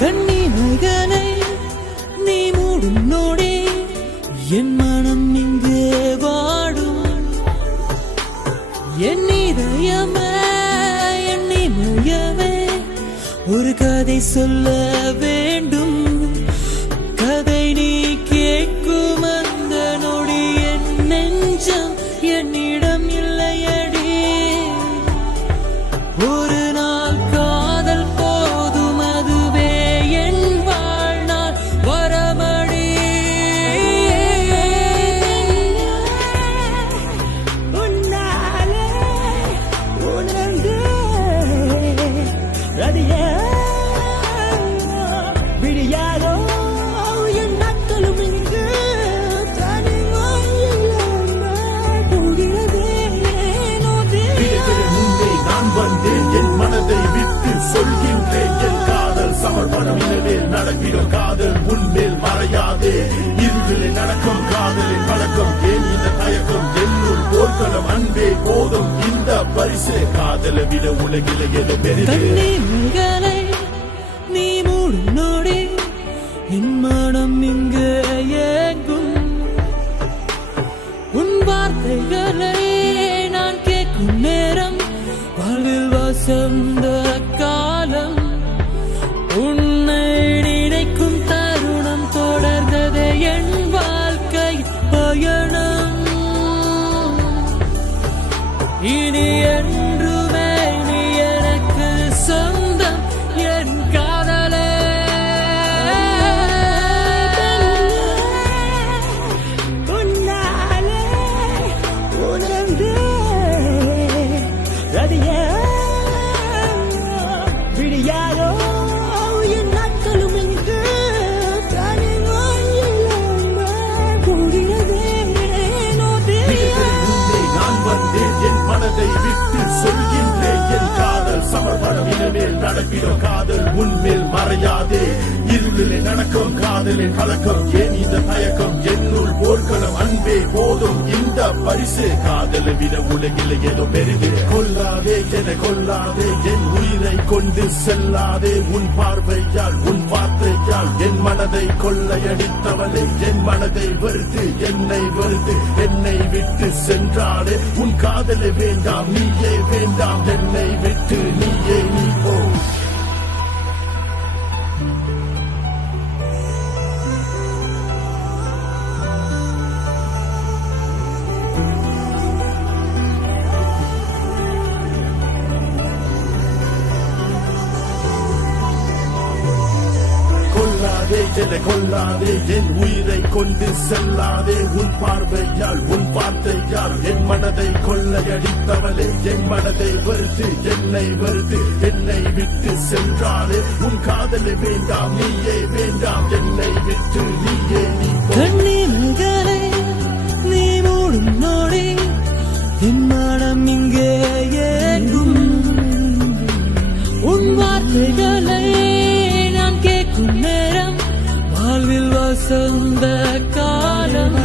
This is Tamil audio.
கண்ணிமைகளை நீ மூடும் நோடி என் மனம் இங்கே வாடும். என் இதயமே எண்ணிமையவே ஒரு கதை சொல்ல வேண்டும். கதை நீ கேட்கும் அந்த நொடி என் நெஞ்சம் என்னிடம் இல்லையடி. ஒரு நாள் காதல் போதும் அதுவே என் வாழ்நாள் வரமடி. உன்னாலே உணர்ந்து ரதியே விடியாதோ என் நாட்களும் இங்கு நான் வந்தேன் என் மனதை விட்டு சொல்கின்றேன் என் காதல் சமர்ப்பணம். எனவே நடக்கிடும் காதல் உன்மேல் மறையாதே. இருளில் நடக்கும் காதலின் பழக்கம் ஏன் இந்த தயக்கம்? என்னுள் போர்க்களம் அன்பே போதும் இந்த பரிசு. காதலை விட உலகில எது பெரிது? கண்ணிமைகளை நீ மூடும் நோடி என் மனம் இங்கு ஏங்கும். உன் வார்த்தைகளை நான் கேட்கும் நேரம் வாழ்வில் வசந்த காலம். உன்னை நினைக்கும் தருணம் தொடர்ந்ததே என் வாழ்க்கை பயணம். இனி என்றுமே நீ எனக்கு சொந்தம் என் காதலே. உன்னாலே உணர்ந்து ரதியே விடியாதோ என் நாட்களும் இங்கு நான் வந்தேன் என் மனதை விட்டு சொல்கின்றேன் என் காதல் சமர்ப்பணம். எனவே நடக்கிடும் காதல் உன்மேல் மறையாதே. இருளிலே நடக்கும் காதலின் கலக்கம் ஏன் இந்த தயக்கம்? என்னுள் போர்க்களம் அன்பே போதும் இந்த பரிசு. காதலை விட உலகில ஏதோ பெரிது? கொல்லாதே என கொல்லாதே என் உயிரை கொண்டு செல்லாதே. உன் பார்வையால் உன் வார்த்தையால் என் மனதை கொள்ளையடித்தவளே. என் மனதை வெறுத்து என்னை வெறுத்து என்னை விட்டு சென்றாலே. உன் காதலை வேண்டாம் நீயே வேண்டாம் என்னை விட்டு நீயே நீ போ. கொல்லாதே என் உயிரை கொண்டு செல்லாதே. உன் பார்வையால் உன் வார்த்தையால் என் மனதை கொள்ளையடித்தவளே. என் மனதை வெறுத்து என்னை வெறுத்து என்னை விட்டு சென்றாலே. உன் காதலை வேண்டாம் நீயே வேண்டாம் என்னை விட்டு நீயே நீ போ. கண்ணிமைகளை நீ மூடும் நோடி என் மனம் இங்கே ஏங்கும். உன் வார்த்தைகளை நான் கேட்கும் நேரம் வாழ்வில் வசந்த காலம்.